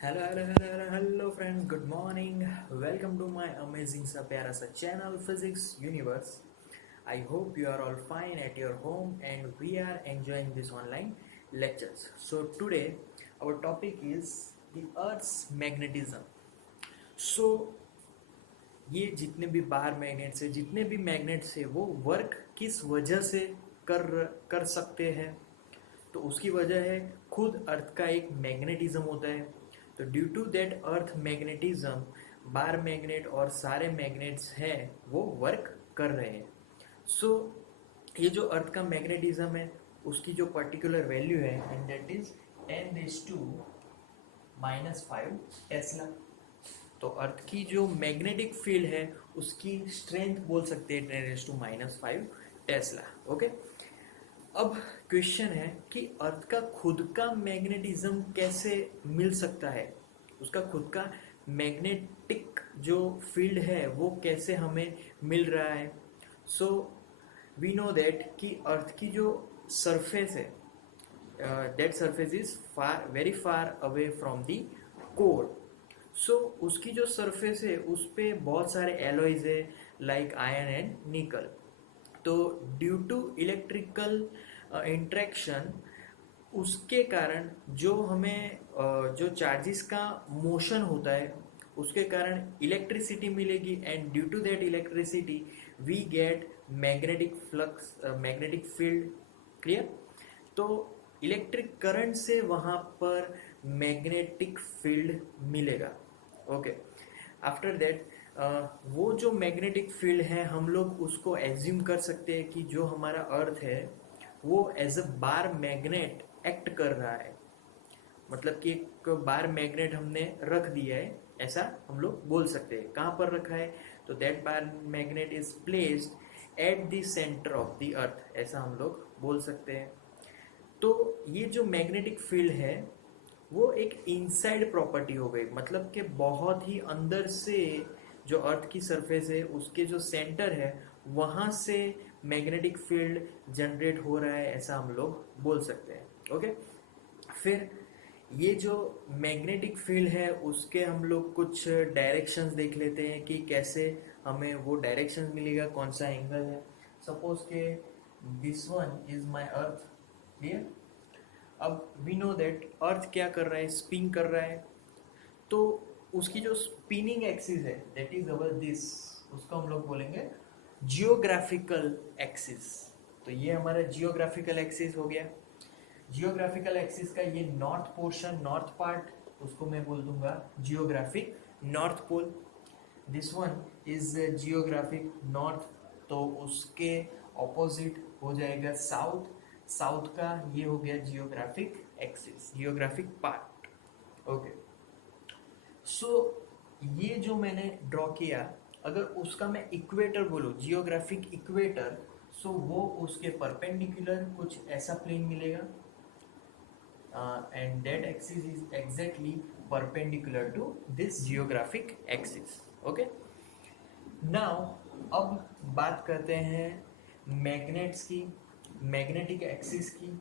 Hello friends, good morning. Welcome to my amazing सा प्यारा सा channel Physics Universe. I hope you are all fine at your home and we are enjoying this online lectures. So today our topic is the Earth's magnetism. So ये जितने भी बाहर magnets है, जितने भी मैग्नेट्स है, वो वर्क किस वजह से कर कर सकते हैं? तो उसकी वजह है खुद अर्थ का एक मैग्नेटिज्म होता है। तो due to that earth magnetism bar magnet और सारे मैग्नेट्स हैं वो वर्क कर रहे हैं। सो ये जो अर्थ का मैग्नेटिज्म है उसकी जो पर्टिकुलर वैल्यू है एंड दैट इज 10⁻⁻5 टेस्ला। तो अर्थ की जो मैग्नेटिक फील्ड है उसकी स्ट्रेंथ बोल सकते हैं 10⁻⁻5 टेस्ला। ओके, अब क्वेश्चन है कि अर्थ का खुद का मैग्नेटिज्म कैसे मिल सकता है, उसका खुद का मैग्नेटिक जो फील्ड है वो कैसे हमें मिल रहा है। सो वी नो दैट कि अर्थ की जो सरफेस है that surface is far very far away from the core. So उसकी जो सरफेस है उस पे बहुत सारे एलॉयज है लाइक आयरन एंड निकल। तो ड्यू टू इलेक्ट्रिकल इंट्रैक्शन उसके कारण जो हमें जो चार्जेस का मोशन होता है उसके कारण इलेक्ट्रिसिटी मिलेगी and due to that electricity we get magnetic flux magnetic field. Clear? तो इलेक्ट्रिक करंट से वहाँ पर मैग्नेटिक फील्ड मिलेगा। ओके, आफ्टर दैट वो जो मैग्नेटिक फील्ड है हम लोग उसको एज्यूम कर सकते हैं कि जो हमारा अर्थ है वो as a bar magnet act कर रहा है। मतलब कि एक बार मैग्नेट हमने रख दिया है ऐसा हम लोग बोल सकते हैं। कहाँ पर रखा है? तो that bar magnet is placed at the centre of the earth, ऐसा हम लोग बोल सकते हैं। तो ये जो मैग्नेटिक फील्ड है वो एक इनसाइड प्रॉपर्टी हो गई, मतलब कि बहुत ही अंदर से जो अर्थ की सरफेस है उसके जो सेंटर है वहाँ से मैग्नेटिक फील्ड जनरेट हो रहा है, ऐसा हम लोग बोल सकते हैं। ओके, फिर ये जो मैग्नेटिक फील्ड है उसके हम लोग कुछ डायरेक्शंस देख लेते हैं कि कैसे हमें वो डायरेक्शंस मिलेगा, कौन सा एंगल है। सपोज के this one is my earth. Clear? अब वी नो दैट अर्थ क्या कर रहा है, स्पिन कर रहा है। तो उसकी जो स्पिनिंग एक्सिस है दैट इज अवर दिस, उसको हम लोग बोलेंगे जियोग्राफिकल एक्सिस। तो ये हमारा जियोग्राफिकल एक्सिस हो गया। जियोग्राफिकल एक्सिस का ये नॉर्थ पोर्शन, नॉर्थ पार्ट, उसको मैं बोल दूंगा geographic north pole. This one is geographic north, तो उसके ऑपोजिट हो जाएगा साउथ। साउथ का ये हो गया geographic axis, geographic part. Okay, so ये जो मैंने ड्रॉ किया, अगर उसका मैं इक्वेटर बोलूँ, जियोग्राफिक इक्वेटर, सो वो उसके परपेंडिकुलर कुछ ऐसा प्लेन मिलेगा and that axis is exactly perpendicular to this geographic axis. Okay, now अब बात करते हैं मैग्नेट्स की, मैग्नेटिक एक्सिस की।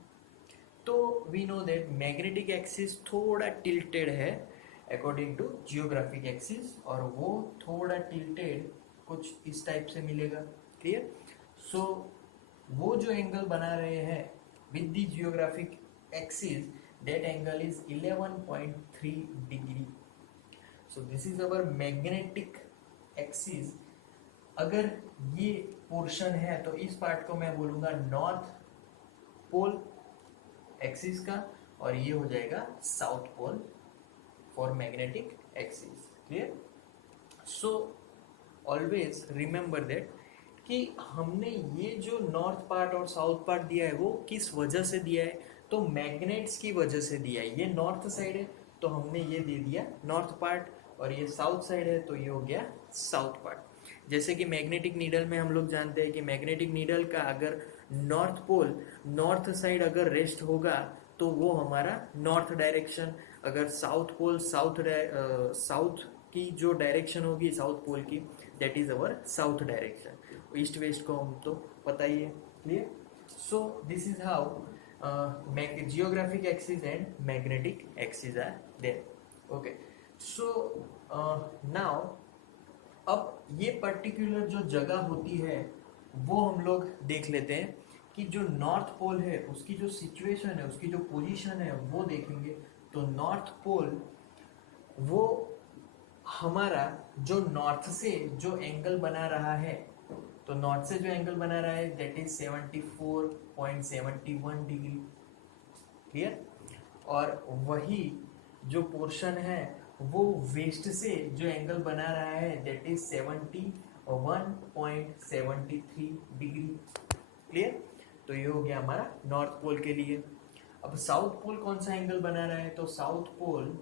तो we know that magnetic axis थोड़ा टिल्टेड है अकॉर्डिंग टू जियोग्राफिक एक्सिस, और वो थोड़ा टिल्टेड कुछ इस टाइप से मिलेगा। क्लियर? सो वो जो एंगल बना रहे हैं with the geographic axis, that angle is 11.3 degree. So this is our magnetic axis। अगर ये पोर्शन है तो इस पार्ट को मैं बोलूँगा नॉर्थ पोल एक्सिस का, और ये हो जाएगा south pole for magnetic axis. Clear? So always remember that कि हमने ये जो नॉर्थ पार्ट और साउथ पार्ट दिया है वो किस वजह से दिया है, तो मैग्नेट्स की वजह से दिया है। ये नॉर्थ साइड है तो हमने ये दे दिया नॉर्थ पार्ट, और ये साउथ साइड है तो ये हो गया साउथ पार्ट। जैसे कि मैग्नेटिक नीडल में हम लोग जानते हैं कि मैग्नेटिक नीडल का अगर नॉर्थ पोल नॉर्थ साइड अगर रेस्ट होगा तो वो हमारा नॉर्थ डायरेक्शन, अगर साउथ पोल साउथ की जो डायरेक्शन होगी साउथ पोल की, that is our south direction. East west को हम तो पता ही है। Clear? So this is how geographic axis and magnetic axis are there. Okay, so now अब ये पर्टिकुलर जो जगह होती है वो हम लोग देख लेते हैं कि जो नॉर्थ पोल है उसकी जो सिचुएशन है, उसकी जो पोजीशन है वो देखेंगे। तो नॉर्थ पोल वो हमारा जो नॉर्थ से जो एंगल बना रहा है, तो नॉर्थ से जो एंगल बना रहा है दैट इज 74.71 डिग्री, क्लियर। और वही जो पोर्शन है वो वेस्ट से जो एंगल बना रहा है दैट इज 71.73 डिग्री, क्लियर। तो ये हो गया हमारा नॉर्थ पोल के लिए। अब साउथ पोल कौन सा एंगल बना रहा है, तो south pole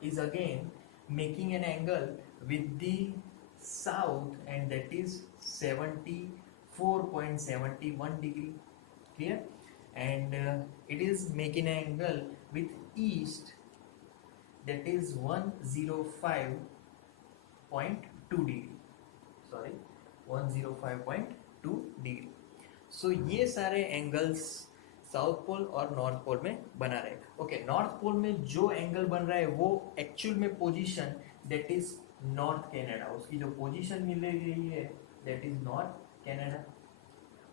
is again making an angle with the south and that is 74.71 degree, clear. And it is making an angle with east that is 105.2 degree, sorry 105.2 degree. सो ये सारे angles south pole और north pole में बना रहेगा। Okay, north pole में जो angle बन रहा है वो एक्चुअल में position that is north Canada, उसकी जो पोजीशन मिल रही है दैट इज नॉर्थ कनाडा।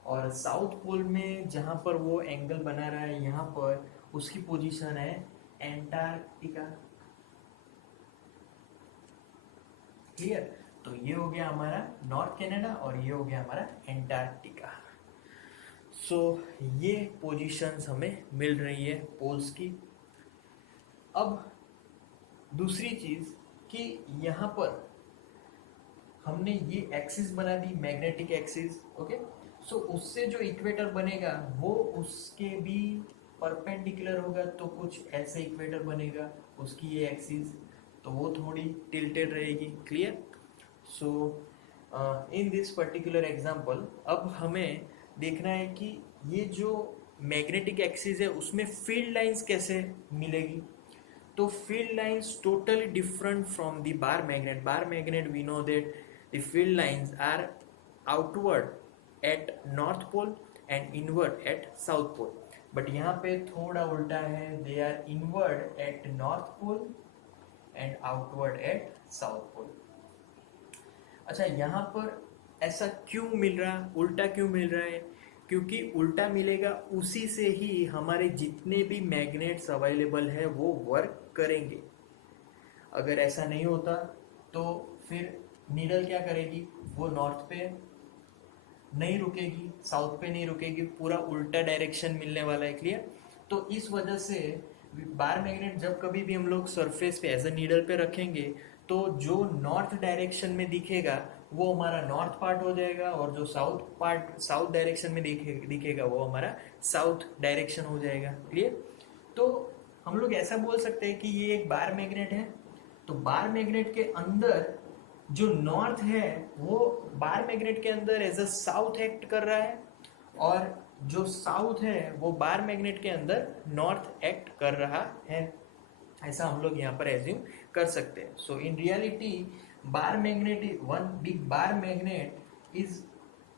और साउथ पोल में जहाँ पर वो एंगल बना रहा है यहाँ पर उसकी पोजीशन है एंटार्क्टिका, क्लियर। तो ये हो गया हमारा नॉर्थ कनाडा और ये हो गया हमारा एंटार्क्टिका। सो ये पोजीशंस हमें मिल रही है पोल्स की। अब दूसरी चीज कि यहाँ पर हमने ये एक्सिस बना दी, मैग्नेटिक एक्सिस, ओके। सो उससे जो इक्वेटर बनेगा वो उसके भी परपेंडिकुलर होगा, तो कुछ ऐसे इक्वेटर बनेगा उसकी ये एक्सिस, तो वो थोड़ी टिल्टेड रहेगी, clear. So in this particular example अब हमें देखना है कि ये जो मैग्नेटिक एक्सिस है उसमें फील्ड लाइंस कैसे मिलेगी। तो field lines totally different from the bar magnet. Bar magnet we know that the field lines are outward at north pole and inward at south pole, but यहाँ पे थोड़ा उल्टा है, they are inward at north pole and outward at south pole. अच्छा, यहाँ पर ऐसा क्यों मिल रहा, उल्टा क्यों मिल रहा है, क्योंकि उल्टा मिलेगा उसी से ही हमारे जितने भी मैग्नेट्स अवेलेबल है वो वर्क करेंगे। अगर ऐसा नहीं होता तो फिर नीडल क्या करेगी, वो नॉर्थ पे नहीं रुकेगी, साउथ पे नहीं रुकेगी, पूरा उल्टा डायरेक्शन मिलने वाला है, क्लियर। तो इस वजह से बार मैग्नेट जब कभी भी हम लोग सरफेस पे एज अ नीडल पे रखेंगे तो जो नॉर्थ डायरेक्शन में दिखेगा वो हमारा नॉर्थ पार्ट हो जाएगा, और जो साउथ पार्ट साउथ डायरेक्शन में दिखेगा वो हमारा साउथ डायरेक्शन हो जाएगा, क्लियर। तो हम लोग ऐसा बोल सकते हैं कि ये एक बार मैग्नेट है, तो बार मैग्नेट के अंदर जो नॉर्थ है वो बार मैग्नेट के अंदर एज अ साउथ एक्ट कर रहा है, और जो साउथ है वो बार मैग्नेट के अंदर नॉर्थ एक्ट कर रहा है। ऐसा हम लोग यहाँ पर एज्यूम कर सकते हैं। So in reality bar magnet, one big bar magnet is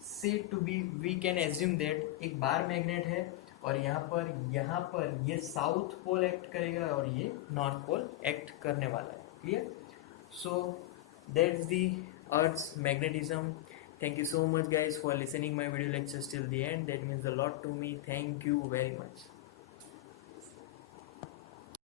said to be, we can assume that एक बार मैग्नेट है, और यहाँ पर ये साउथ पोल एक्ट करेगा और ये नॉर्थ पोल एक्ट करने वाला है, clear. So that's the earth's magnetism. Thank you so much guys for listening my video lectures till the end. That means a lot to me. Thank you very much.